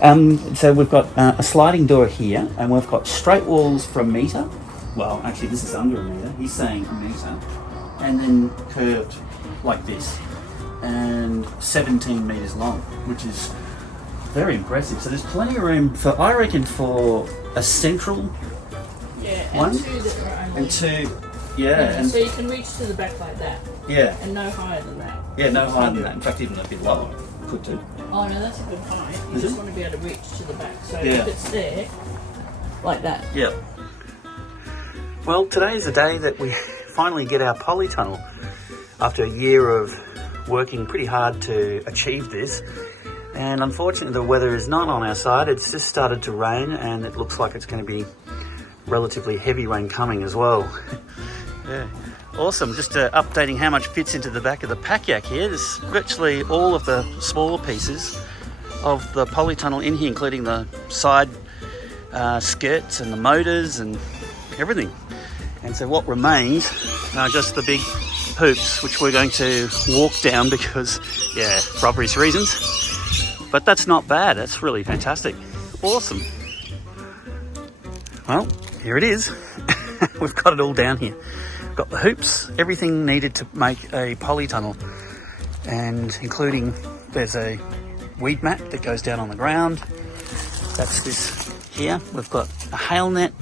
So we've got a sliding door here, and we've got straight walls for a metre. Well, actually, this is under a metre. He's saying a metre, and then curved like this, and 17 metres long, which is very impressive. So there's plenty of room for, I reckon, for a central one, and two that are only, and two, and so you can reach to the back like that. Yeah. And no higher than that. Yeah, no higher than that. In fact, even a bit lower. Could do. Oh no, that's a good height. You Is just it? want to be able to reach to the back. So Yeah. if it's there, like that. Yep. Well, today is the day that we finally get our polytunnel after a year of working pretty hard to achieve this. And unfortunately, the weather is not on our side. It's just started to rain, and it looks like it's going to be relatively heavy rain coming as well. Yeah. Awesome. Just updating how much fits into the back of the pack yak here. There's virtually all of the smaller pieces of the polytunnel in here, including the side skirts and the motors and everything. And so what remains are just the big hoops, which we're going to walk down because, for obvious reasons. But that's not bad. That's really fantastic. Awesome. Well, here it is. We've got it all down here. We've got the hoops, everything needed to make a polytunnel, and including there's a weed mat that goes down on the ground. That's this here. We've got a hail net.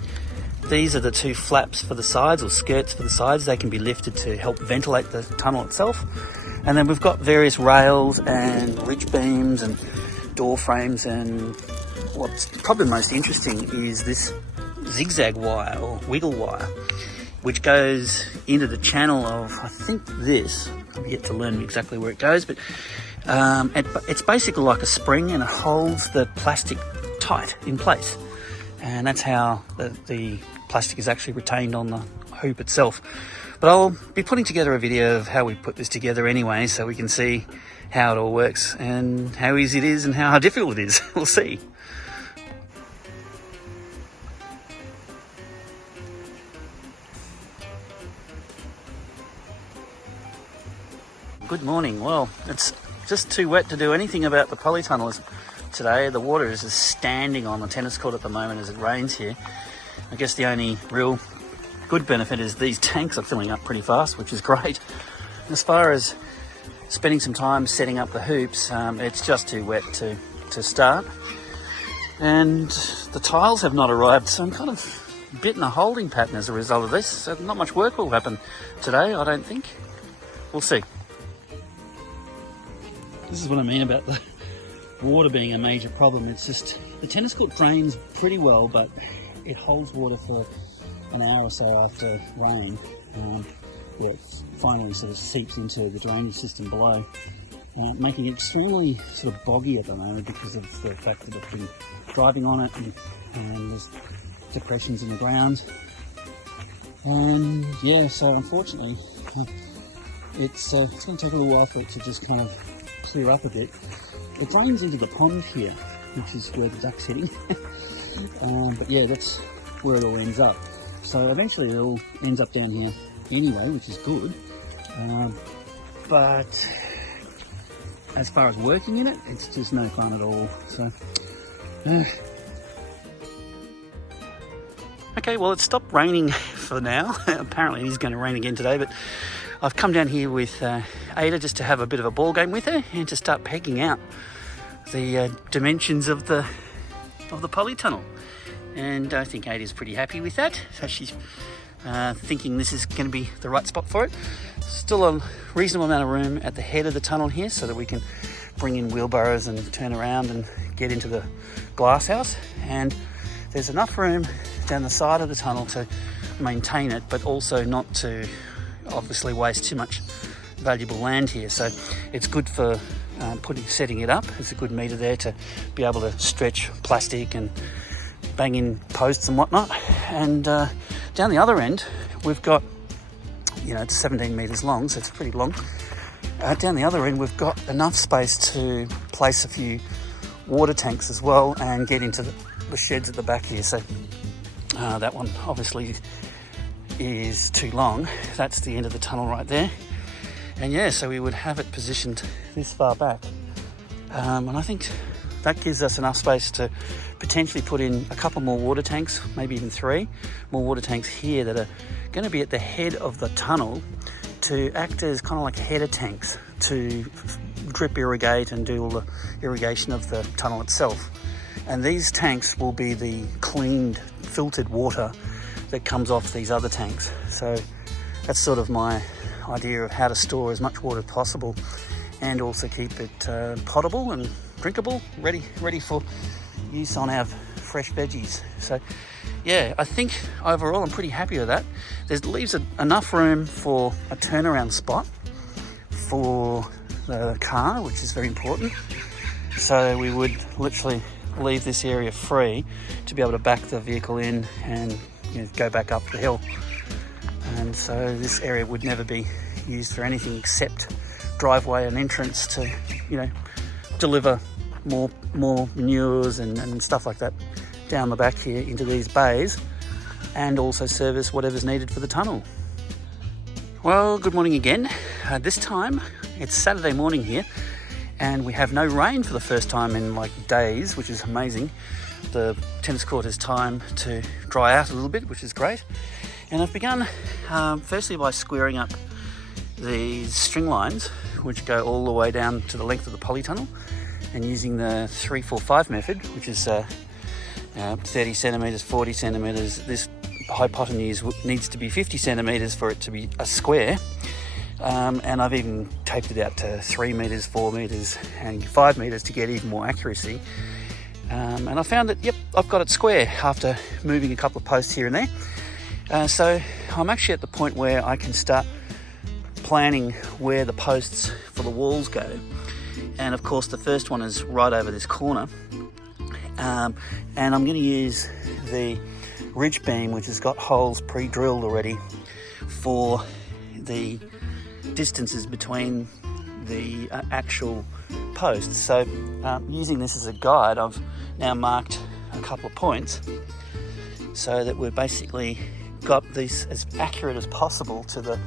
These are the two flaps for the sides, or skirts for the sides. They can be lifted to help ventilate the tunnel itself. And then we've got various rails and ridge beams and door frames, and what's probably most interesting is this zigzag wire or wiggle wire, which goes into the channel of, I think this, I've yet to learn exactly where it goes, but it's basically like a spring, and it holds the plastic tight in place. And that's how the plastic is actually retained on the hoop itself. But I'll be putting together a video of how we put this together anyway, so we can see how it all works and how easy it is and how difficult it is. We'll see. Good morning. Well, it's just too wet to do anything about the polytunnel today. The water is just standing on the tennis court at the moment as it rains here. I guess the only real good benefit is these tanks are filling up pretty fast, which is great. As far as spending some time setting up the hoops, it's just too wet to start. And the tiles have not arrived, so I'm kind of a bit in a holding pattern as a result of this. So not much work will happen today, I don't think. We'll see. This is what I mean about the water being a major problem. It's just the tennis court drains pretty well, but it holds water for an hour or so after rain, where it finally sort of seeps into the drainage system below, making it extremely sort of boggy at the moment because of the fact that it's been driving on it, and there's depressions in the ground. And yeah, so unfortunately, it's going to take a little while for it to just kind of clear up a bit. It drains into the pond here, which is where the duck's hitting. But yeah, that's where it all ends up. So eventually it all ends up down here anyway, which is good. But as far as working in it, it's just no fun at all. So okay, well, it stopped raining for now. Apparently it is going to rain again today, but I've come down here with Ada just to have a bit of a ball game with her and to start pegging out the dimensions of the polytunnel. And I think Ada's pretty happy with that. So she's thinking this is going to be the right spot for it. Still a reasonable amount of room at the head of the tunnel here so that we can bring in wheelbarrows and turn around and get into the glass house. And there's enough room down the side of the tunnel to maintain it, but also not to obviously waste too much valuable land here. So it's good for setting it up. There's a good meter there to be able to stretch plastic and bang in posts and whatnot. And down the other end we've got, it's 17 meters long, so it's pretty long. Down the other end we've got enough space to place a few water tanks as well and get into the sheds at the back here. So that one obviously is too long. That's the end of the tunnel right there. And yeah, so we would have it positioned this far back. And I think that gives us enough space to potentially put in a couple more water tanks, maybe even 3 more water tanks here that are going to be at the head of the tunnel to act as kind of like header tanks to drip irrigate and do all the irrigation of the tunnel itself. And these tanks will be the cleaned, filtered water that comes off these other tanks. So that's sort of my idea of how to store as much water as possible and also keep it potable and drinkable, ready for use on our fresh veggies. So yeah, I think overall I'm pretty happy with that. It leaves enough room for a turnaround spot for the car, which is very important. So we would literally leave this area free to be able to back the vehicle in and go back up the hill. And so this area would never be used for anything except driveway and entrance to, deliver more manures and stuff like that down the back here into these bays, and also service whatever's needed for the tunnel. Well, good morning again. This time it's Saturday morning here, and we have no rain for the first time in like days, which is amazing. The tennis court has time to dry out a little bit, which is great. And I've begun firstly by squaring up these string lines, which go all the way down to the length of the polytunnel, and using the 3-4-5 method, which is 30 centimetres, 40 centimetres. This hypotenuse needs to be 50 centimetres for it to be a square. And I've even taped it out to 3 metres, 4 metres and 5 metres to get even more accuracy. And I found that, yep, I've got it square after moving a couple of posts here and there. So I'm actually at the point where I can start planning where the posts for the walls go. And of course the first one is right over this corner. And I'm going to use the ridge beam, which has got holes pre-drilled already for the distances between the actual posts. So using this as a guide, I've now marked a couple of points so that we've basically got this as accurate as possible to the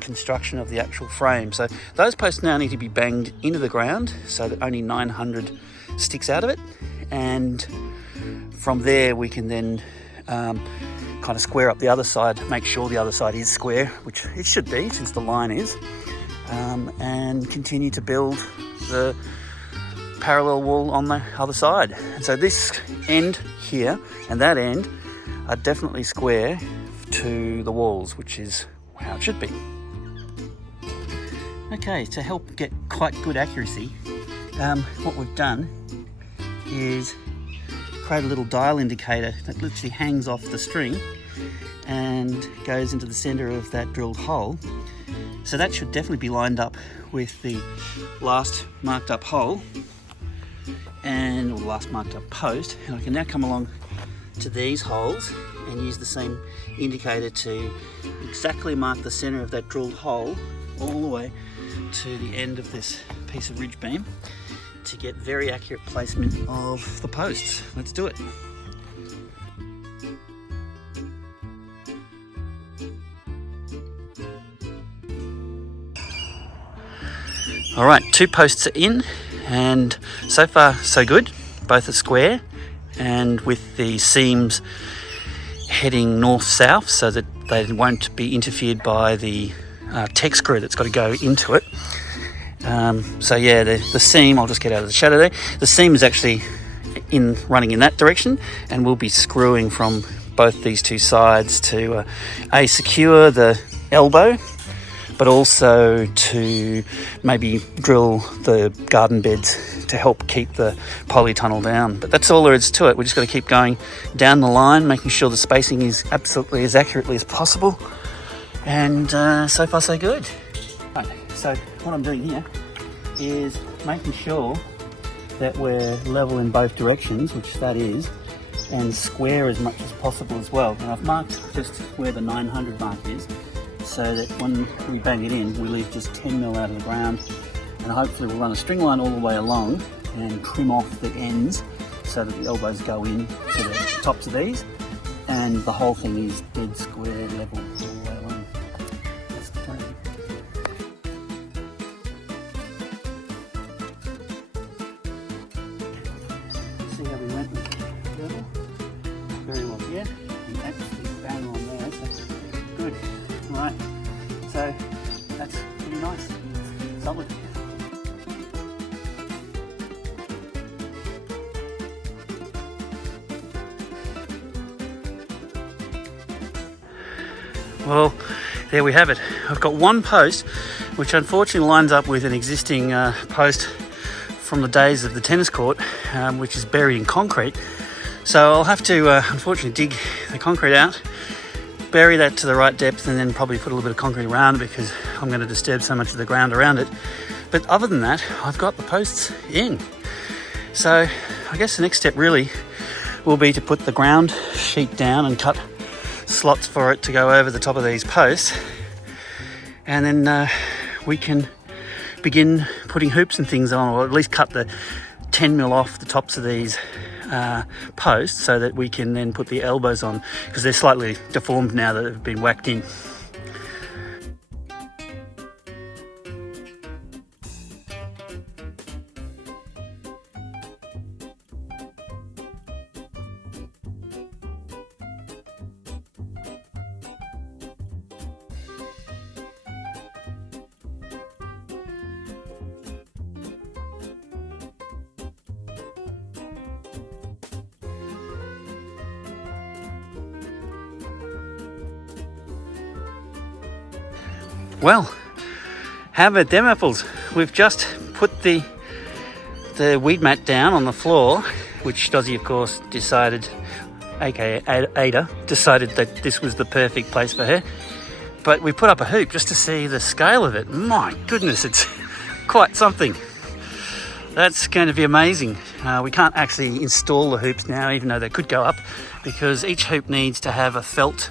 construction of the actual frame. So those posts now need to be banged into the ground so that only 900 sticks out of it, and from there we can then kind of square up the other side, make sure the other side is square, which it should be since the line is, and continue to build the parallel wall on the other side. And so this end here and that end are definitely square to the walls, which is how it should be. Okay, to help get quite good accuracy, what we've done is create a little dial indicator that literally hangs off the string and goes into the center of that drilled hole. So that should definitely be lined up with the last marked up hole and the last marked up post. And I can now come along to these holes and use the same indicator to exactly mark the center of that drilled hole all the way to the end of this piece of ridge beam to get very accurate placement of the posts. Let's do it. All right, 2 posts are in, and so far so good. Both are square and with the seams heading north-south so that they won't be interfered by the tech screw that's got to go into it. So yeah, the seam, I'll just get out of the shadow there. The seam is actually running in that direction, and we'll be screwing from both these 2 sides to secure the elbow, but also to maybe drill the garden beds to help keep the polytunnel down. But that's all there is to it. We're just got to keep going down the line, making sure the spacing is absolutely as accurately as possible. And so far so good. Right, so what I'm doing here is making sure that we're level in both directions, which that is, and square as much as possible as well. And I've marked just where the 900 mark is, so that when we bang it in, we leave just 10 mil out of the ground, and hopefully we'll run a string line all the way along and trim off the ends so that the elbows go in to the tops of these, and the whole thing is dead square level all the way along. That's the plan. thermal. Very well, yeah. And that's the barrel on there, so good. Right, so that's pretty nice, solid. Well, there we have it. I've got one post which unfortunately lines up with an existing post from the days of the tennis court, which is buried in concrete. So I'll have to unfortunately dig the concrete out, bury that to the right depth, and then probably put a little bit of concrete around it because I'm going to disturb so much of the ground around it. But other than that, I've got the posts in. So I guess the next step really will be to put the ground sheet down and cut slots for it to go over the top of these posts, and then we can begin putting hoops and things on, or at least cut the 10mm off the tops of these posts so that we can then put the elbows on, because they're slightly deformed now that they've been whacked in. Well, how about them apples? We've just put the weed mat down on the floor, which Dozzy, of course, decided, aka Ada, decided that this was the perfect place for her. But we put up a hoop just to see the scale of it. My goodness, it's quite something. That's going to be amazing. We can't actually install the hoops now, even though they could go up, because each hoop needs to have a felt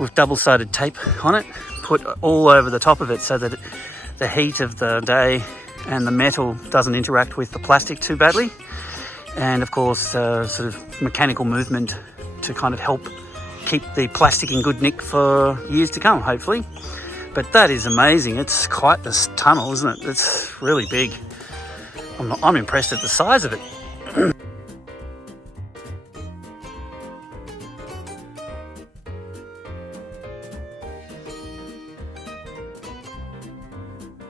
with double-sided tape on it put all over the top of it so that the heat of the day and the metal doesn't interact with the plastic too badly, and of course sort of mechanical movement to kind of help keep the plastic in good nick for years to come, hopefully. But that is amazing. It's quite this tunnel, isn't it? It's really big. I'm impressed at the size of it.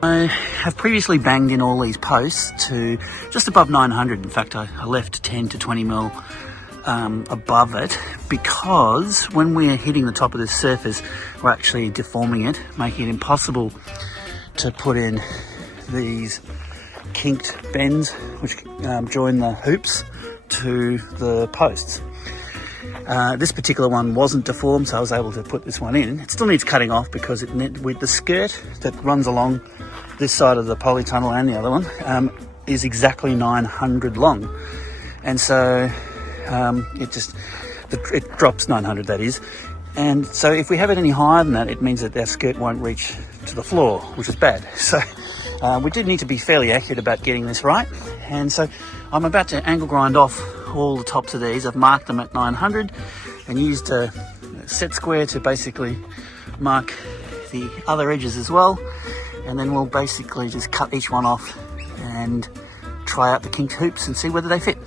I have previously banged in all these posts to just above 900. In fact, I left 10 to 20mm above it, because when we're hitting the top of this surface, we're actually deforming it, making it impossible to put in these kinked bends which join the hoops to the posts. This particular one wasn't deformed, so I was able to put this one in. It still needs cutting off because with the skirt that runs along this side of the polytunnel and the other one is exactly 900 long, and so it drops 900, that is. And so if we have it any higher than that, it means that our skirt won't reach to the floor, which is bad. So we do need to be fairly accurate about getting this right. And so I'm about to angle grind off all the tops of these. I've marked them at 900 and used a set square to basically mark the other edges as well. And then we'll basically just cut each one off and try out the kinked hoops and see whether they fit.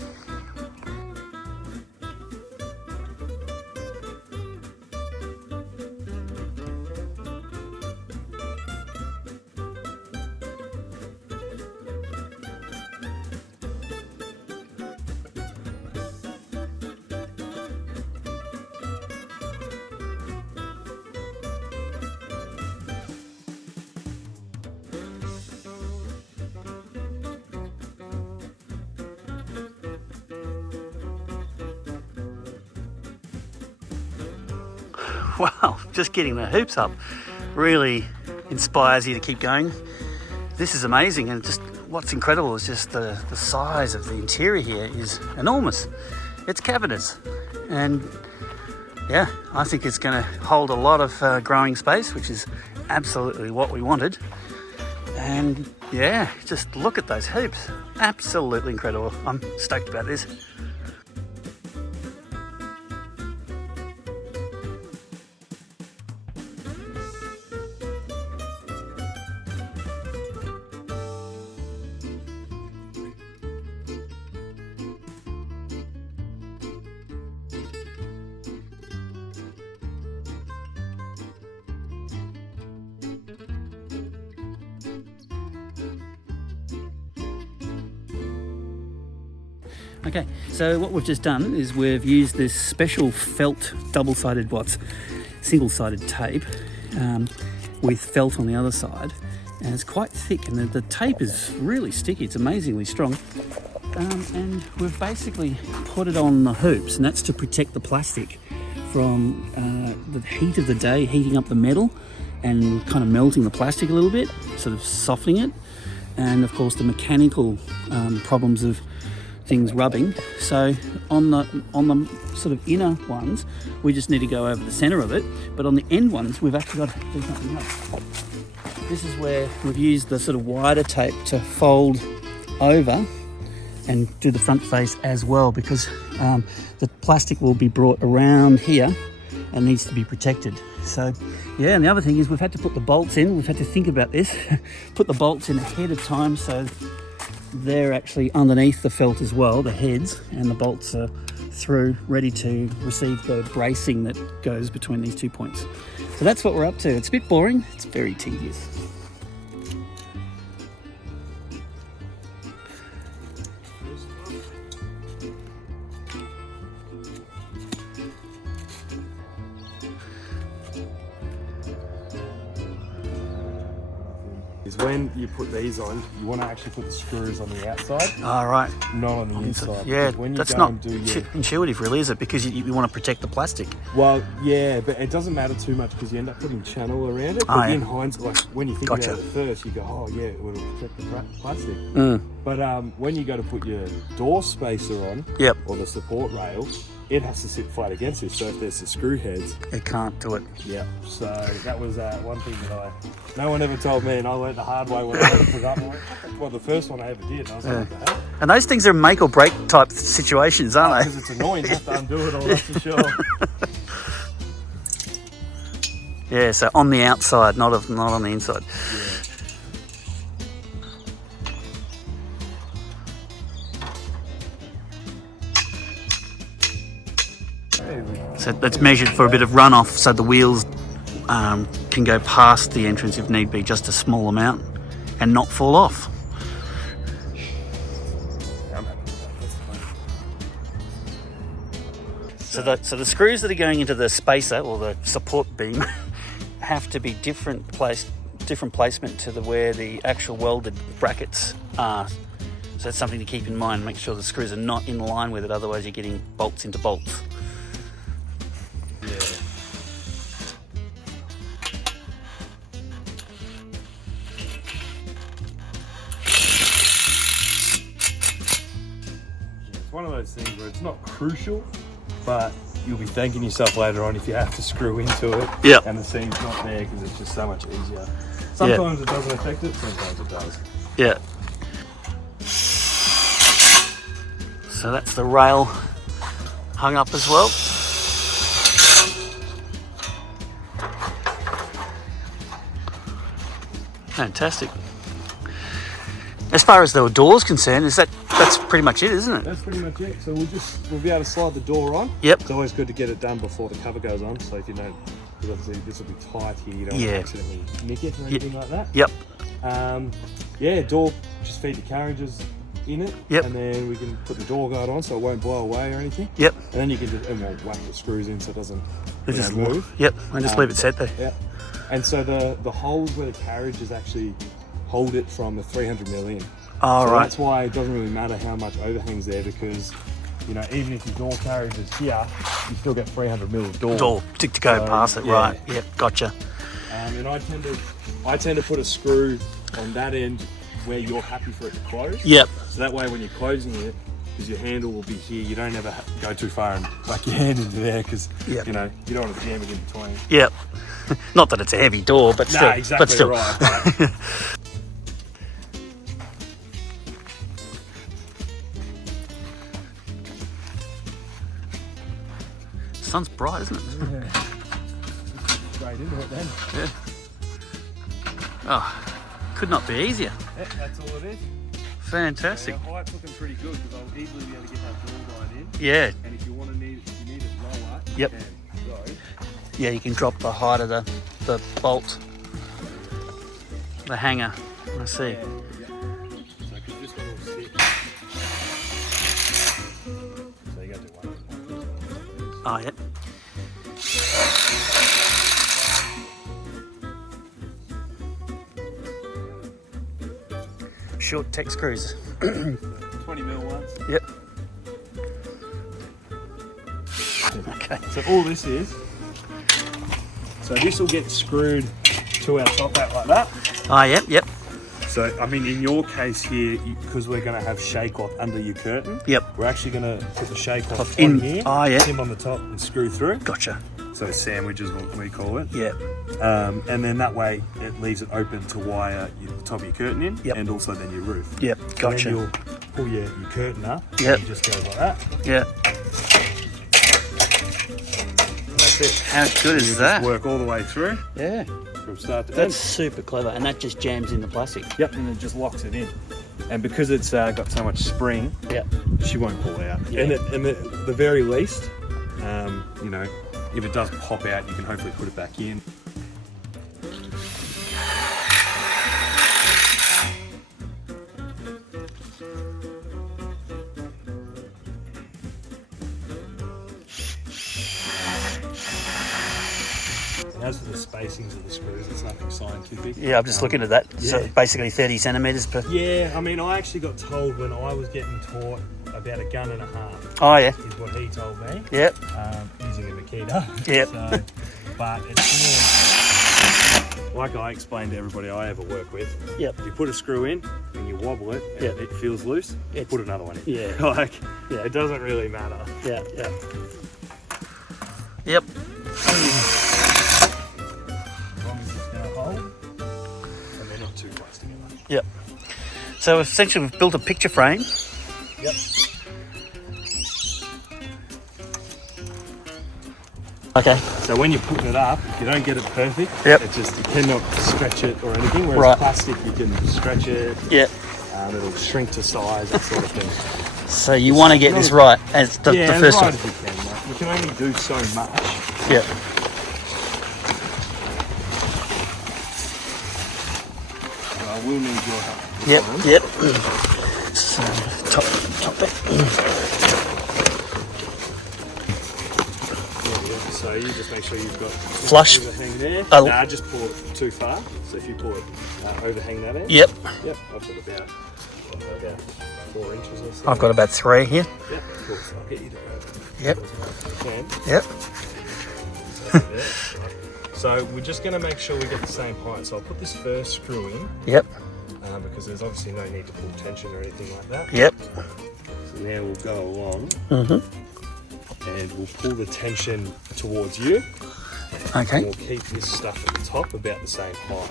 Wow, just getting the hoops up really inspires you to keep going. This is amazing, and just what's incredible is just the size of the interior here is enormous. It's cavernous, and yeah, I think it's going to hold a lot of growing space, which is absolutely what we wanted. And yeah, just look at those hoops. Absolutely incredible. I'm stoked about this. Okay, so what we've just done is we've used this special felt double-sided, single-sided tape with felt on the other side, and it's quite thick, and the tape is really sticky. It's amazingly strong, and we've basically put it on the hoops, and that's to protect the plastic from the heat of the day, heating up the metal and kind of melting the plastic a little bit, sort of softening it, and of course the mechanical problems of things rubbing. So on the sort of inner ones, we just need to go over the center of it, but on the end ones we've actually got to do something else. This is where we've used the sort of wider tape to fold over and do the front face as well, because the plastic will be brought around here and needs to be protected. So yeah, and the other thing is we've had to put the bolts in. We've had to think about this, put the bolts in ahead of time, so they're actually underneath the felt as well, the heads, and the bolts are through, ready to receive the bracing that goes between these 2 points. So that's what we're up to. It's a bit boring, it's very tedious. Is when you put these on, you want to actually put the screws on the outside, All right. not on the inside. Yeah, Because when you that's go not and do your, intuitive really, is it? Because you want to protect the plastic. well, yeah, but it doesn't matter too much because you end up putting channel around it. Oh, But yeah. in hindsight, like when you think Gotcha. about it first, you go, oh yeah, it will protect the plastic. Mm. But when you go to put your door spacer on, Yep. or the support rail, it has to sit flat against it. So if there's the screw heads, It can't do it. yeah. So that was one thing that no one ever told me, and I learned the hard way when I had to put it up. Well, the first one I ever did, and I was like, what the hell? And those things are make or break type situations, aren't Because it's annoying to have to undo it all, that's for sure. they? Yeah, so on the outside, not on the inside. So that's measured for a bit of runoff, so the wheels can go past the entrance if need be, just a small amount, and not fall off. So the screws that are going into the spacer or the support beam have to be different placement to where the actual welded brackets are. So that's something to keep in mind. Make sure the screws are not in line with it, otherwise you're getting bolts into bolts. It's one of those things where it's not crucial, but you'll be thanking yourself later on if you have to screw into it. Yep. And the seam's not there because it's just so much easier. Sometimes it doesn't affect it, sometimes it does. Yeah. So that's the rail hung up as well. Fantastic. As far as the door's concerned, that's pretty much it, isn't it? That's pretty much it. So we'll be able to slide the door on. Yep. It's always good to get it done before the cover goes on, so if you don't, because obviously this will be tight here, you don't want to accidentally nick it or anything like that. Yep. Yeah, door, just feed the carriages in it. Yep. And then we can put the door guard on so it won't blow away or anything. Yep. And then you can just, and we'll whack the screws in so it doesn't Just move. Yep. And just leave it set there. Yeah. And so the holes where the carriages actually hold it from the 300mm in. Oh, So right. that's why it doesn't really matter how much overhang's there, because you know, even if your door carriage is here, you still get 300mm of door. Door to go So, past it, yeah. right? Yep. Gotcha. And I tend to put a screw on that end where you're happy for it to close. Yep. So that way when you're closing it, because your handle will be here, you don't ever go too far and like your hand into there, because Yep. you know you don't want to jam it in between. Yep. Not that it's a heavy door, but still. Nah, exactly but still. right. But Sun's bright, isn't it? yeah. Straight into it then. Yeah. Oh, could not be easier. Yeah, that's all it is. Fantastic. The height's looking pretty good because I'll easily be able to get that door guide in. Yeah. And if you need it lower, Yep. you can go. Yeah, you can drop the height of the bolt, the hanger. I see. Yeah. So 'cause this one will sit. Oh, yep. Short tech screws. 20mm ones. Yep. Okay. So all this is, so this will get screwed to our top hat like that. Oh, yep, yep. So, I mean, in your case here, because we're going to have shake off under your curtain, Yep. we're actually going to put the shake off In- on here, oh, yeah. trim on the top and screw through. Gotcha. So sandwich is what we call it. Yep. And then that way it leaves it open to wire the top of your curtain in, Yep. and also then your roof. Yep, So gotcha. then you'll pull your curtain up, Yep. and it just goes like that. Yep. And that's it. How good You is that? just work all the way through Yeah. from start to That's end. super clever, and that just jams in the plastic. Yep, and it just locks it in. And because it's got so much spring, Yep. she won't pull out. Yeah. And at the very least, you know, if it does pop out, you can hopefully put it back in. As for the spacings of the screws, it's nothing scientific. Yeah, I'm just looking at that. So Yeah. basically 30 centimetres per. Yeah, I mean, I actually got told when I was getting taught about a gun and a half, Oh, yeah. is what he told me, Yep. using a Makita. Yep. So, but it's more, like I explained to everybody I ever work with, Yep. you put a screw in and you wobble it and Yep. it feels loose, It's- put another one in. Yeah. Like, Yeah. it doesn't really matter. Yeah, yeah. Yep. As long as it's going to hold and they're not too close together. Yep. So essentially we've built a picture frame. Yep. Okay. So when you're putting it up, if you don't get it perfect, Yep. it just, you cannot stretch it or anything, whereas Right. plastic, you can stretch it, Yep. it'll shrink to size, that sort of thing. So you want to get this right as the Yeah, as first right one. as you can. Like, you can only do so much. Yep. So I will need your help. with Yep. this one. Yep. So top bit. Yeah. So you just make sure you've got Flush. overhang there. Oh. Nah, just pull it too far. So if you pull it, overhang that end. Yep. Yep. I've got about 4 inches or so. I've got about 3 here. Yep. Cool. So I'll get you to Yep. can. Yep. So we're just going to make sure we get the same height. So I'll put this first screw in Yep. because there's obviously no need to pull tension or anything like that. Yep. So now we'll go along Mhm. and we'll pull the tension towards you. And Okay. we'll keep this stuff at the top about the same height.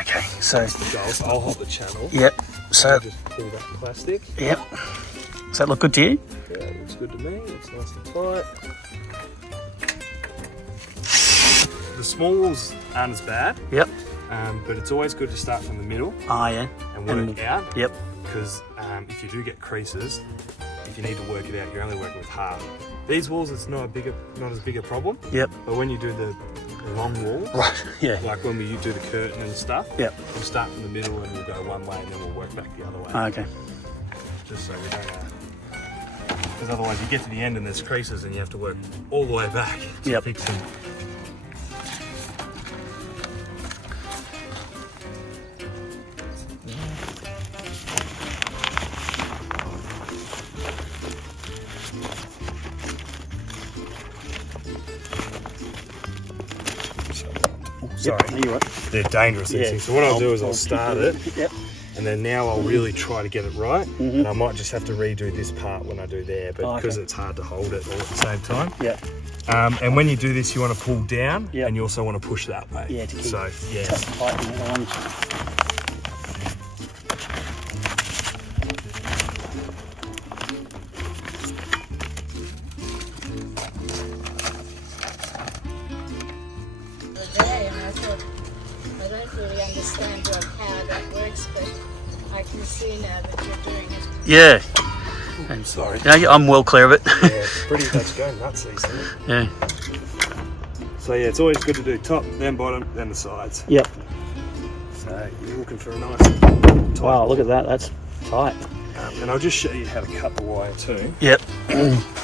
Okay. So That's the goal. So I'll hold the channel. yep. So Just pull that plastic. yep. Does that look good to you? Yeah, it looks good to me. It's nice and tight. The smalls aren't as bad, Yep. but it's always good to start from the middle Oh yeah. and work out. Yep. Because if you do get creases, if you need to work it out, you're only working with half. These walls, it's not as big a problem. Yep. But when you do the long walls, Right. Yeah. like when we do the curtain and stuff, Yep. we'll start from the middle and we'll go one way and then we'll work back the other way. Okay. Just so we don't. Because otherwise, you get to the end and there's creases and you have to work all the way back to Yep. fix them. Sorry. Yep. You're right. They're dangerous, these Yeah. things. So what I'll do is I'll start it, Yep. and then now I'll really try to get it right. And I might just have to redo this part when I do there, but Oh, okay. because it's hard to hold it all at the same time. Yep. And when you do this, you want to pull down, Yep. and you also want to push that way. Yeah. To keep So, yeah. tight in that one. Today, and I thought, I don't really understand how that works, but I can see now that you're doing it. Yeah. I'm sorry. Yeah, I'm well clear of it. Yeah, it's pretty much going nuts, these things. Yeah. So yeah, it's always good to do top, then bottom, then the sides. Yep. So you're looking for a nice tight Wow, look at that. That's tight. And I'll just show you how to cut the wire too. Yep.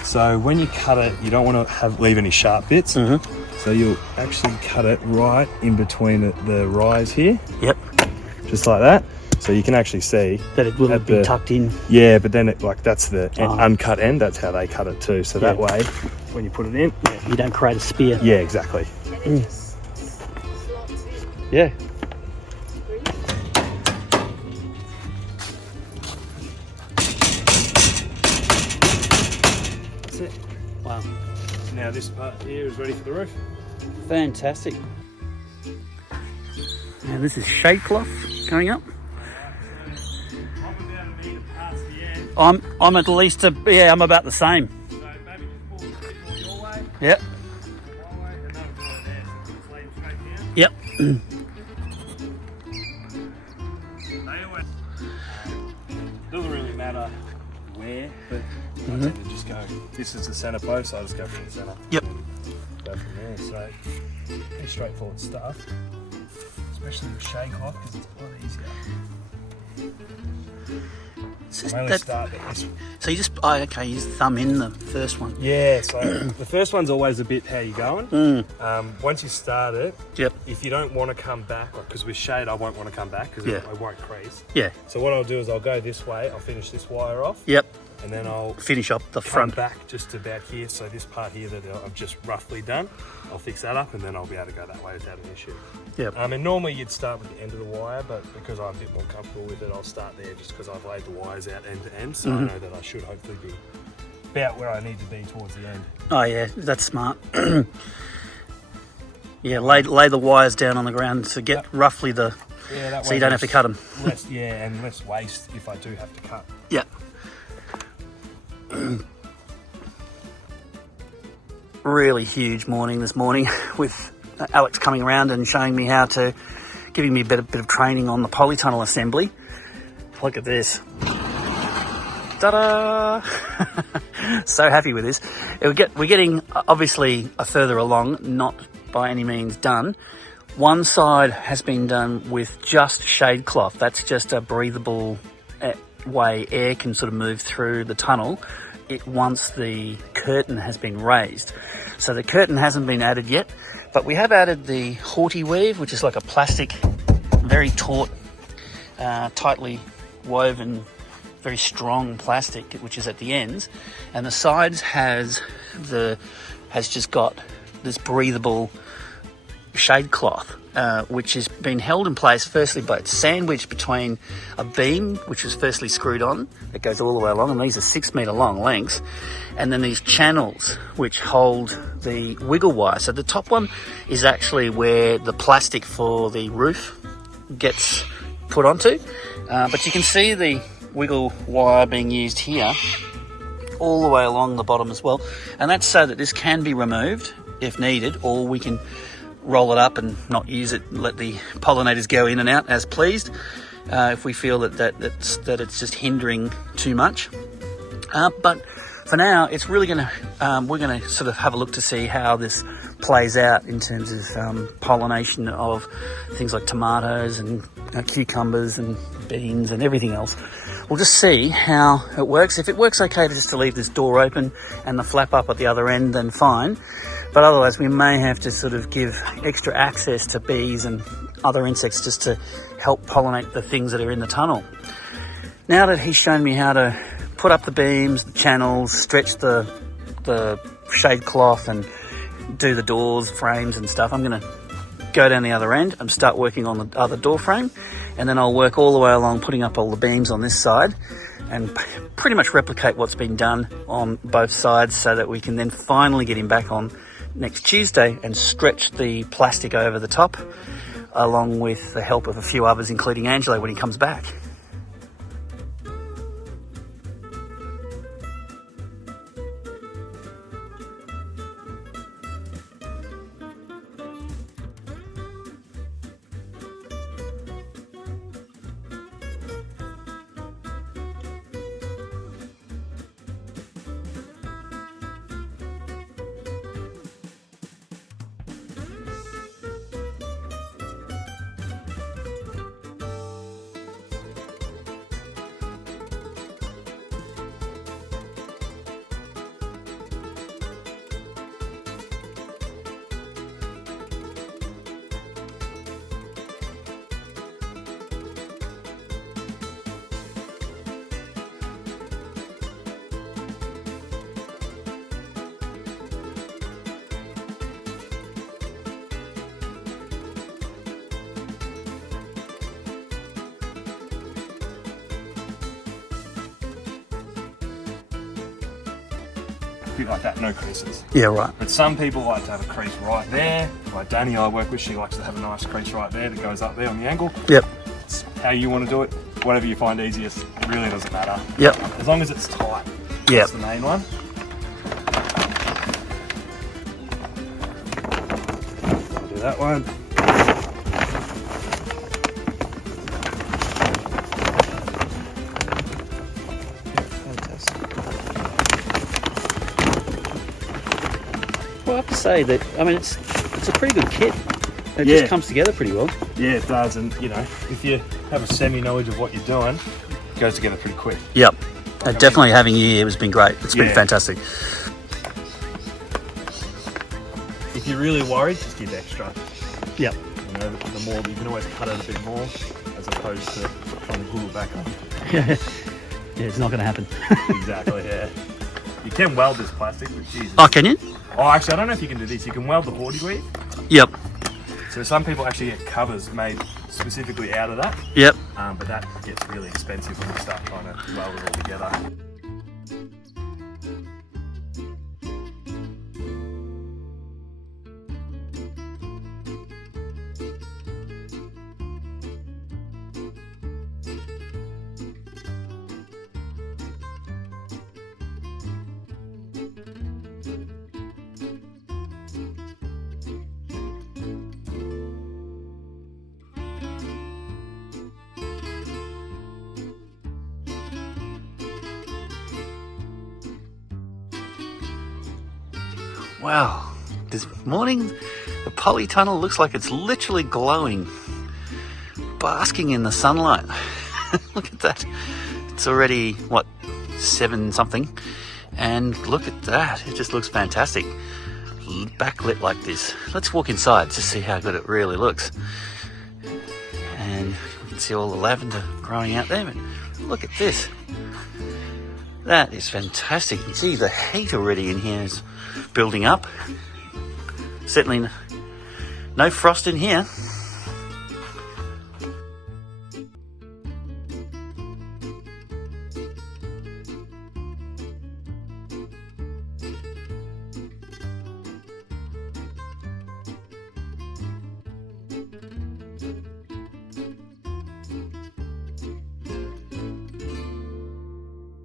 So when you cut it, you don't want to leave any sharp bits. So you'll actually cut it right in between the rise here. Yep. Just like that. So you can actually see that it will be tucked in. Yeah, but then that's the uncut end. That's how they cut it too. So that way, when you put it in, you don't create a spear. Yeah, exactly. And it just slots in. Yeah. That's it. Wow. Now this part here is ready for the roof. Fantastic. And this is shade cloth going up. I'm at least I'm about the same. So maybe just pull a bit more your way. Yep. My way, and that'll go there, so just lay them straight down. Yep. They always doesn't really matter where, but I tend to just go. This is the centre post, so I just go from the centre. Yep. Go from there. So pretty straightforward stuff, especially with shade cloth because it's a lot easier. I only start at this. So you just use thumb in the first one. Yeah, so the first one's always a bit how you going. Once you start it, if you don't want to come back, because with shade I won't want to come back because it won't crease. Yeah. So what I'll do is I'll go this way, I'll finish this wire off. Yep. And then I'll finish up the come front back just about here. So this part here that I've just roughly done, I'll fix that up and then I'll be able to go that way without an issue. Yep. And normally you'd start with the end of the wire, but because I'm a bit more comfortable with it, I'll start there just because I've laid the wires out end to end. So I know that I should hopefully be about where I need to be towards the end. Oh yeah, that's smart. Yeah, lay the wires down on the ground to get roughly the... Yeah, that way so you don't have to cut them. And less waste if I do have to cut. Yeah. Really huge morning this morning with Alex coming around and showing me how to, giving me a bit of training on the polytunnel assembly. Look at this. Ta-da! So happy with this. We're getting obviously further along, not by any means done. One side has been done with just shade cloth. That's just a breathable way air can sort of move through the tunnel once the curtain has been raised. So the curtain hasn't been added yet, but we have added the Hortitech, which is like a plastic, very taut, tightly woven, very strong plastic, which is at the ends, and the sides has just got this breathable shade cloth, which has been held in place firstly by it's sandwiched between a beam which is firstly screwed on that goes all the way along, and these are 6 metre long lengths, and then these channels which hold the wiggle wire. So the top one is actually where the plastic for the roof gets put onto, but you can see the wiggle wire being used here all the way along the bottom as well, and that's so that this can be removed if needed, or we can roll it up and not use it, let the pollinators go in and out as pleased, if we feel that it's just hindering too much. But for now, it's really we're going to sort of have a look to see how this plays out in terms of pollination of things like tomatoes and cucumbers and beans and everything else. We'll just see how it works. If it works okay just to leave this door open and the flap up at the other end, then fine. But otherwise we may have to sort of give extra access to bees and other insects just to help pollinate the things that are in the tunnel. Now that he's shown me how to put up the beams, the channels, stretch the shade cloth and do the doors, frames and stuff, I'm going to go down the other end and start working on the other door frame, and then I'll work all the way along putting up all the beams on this side and pretty much replicate what's been done on both sides, so that we can then finally get him back on next Tuesday and stretch the plastic over the top, along with the help of a few others, including Angelo when he comes back. bit like that, no creases. Yeah, right. But some people like to have a crease right there. Like Danny I work with, she likes to have a nice crease right there that goes up there on the angle. Yep. It's how you want to do it, whatever you find easiest, it really doesn't matter. Yep. As long as it's tight. Yep. That's the main one. I'll do that one. Well, I have to say that, I mean, it's a pretty good kit. It Yeah. just comes together pretty well. Yeah, it does, and you know, if you have a semi-knowledge of what you're doing, it goes together pretty quick. Yep. Definitely having you here has been great. It's been Yeah. fantastic. If you're really worried, just give extra. Yep. You know, the more, you can always cut it a bit more, as opposed to trying to glue it back on. Yeah, it's not going to happen. Exactly, yeah. You can weld this plastic, but Jesus. Oh, can you? Oh, actually, I don't know if you can do this. You can weld the Hortitech. Yep. So some people actually get covers made specifically out of that, Yep. but that gets really expensive when you start trying to weld it all together. Wow. This morning, the Polytunnel looks like it's literally glowing, basking in the sunlight. Look at that. It's already, what, 7 something? And look at that. It just looks fantastic. Backlit like this. Let's walk inside to see how good it really looks. And you can see all the lavender growing out there. But look at this. That is fantastic. You can see the heat already in here is building up. Certainly no frost in here.